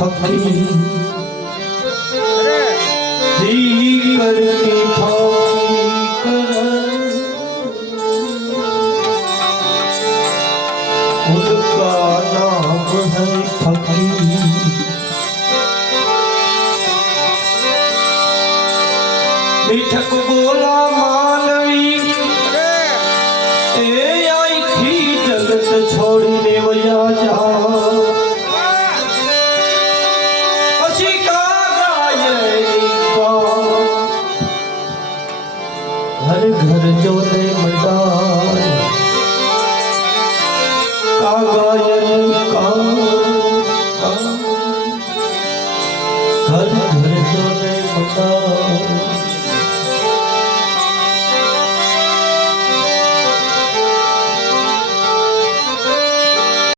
थकी दी करके फाकी कर उनका नाम है फकीर। मिठक बोला मानवी ए आई थी जगत छोड़ी देवया जा अशी का गायनिका हर घर जो ने मैदान का गायनिका हर घर जो ने मैदान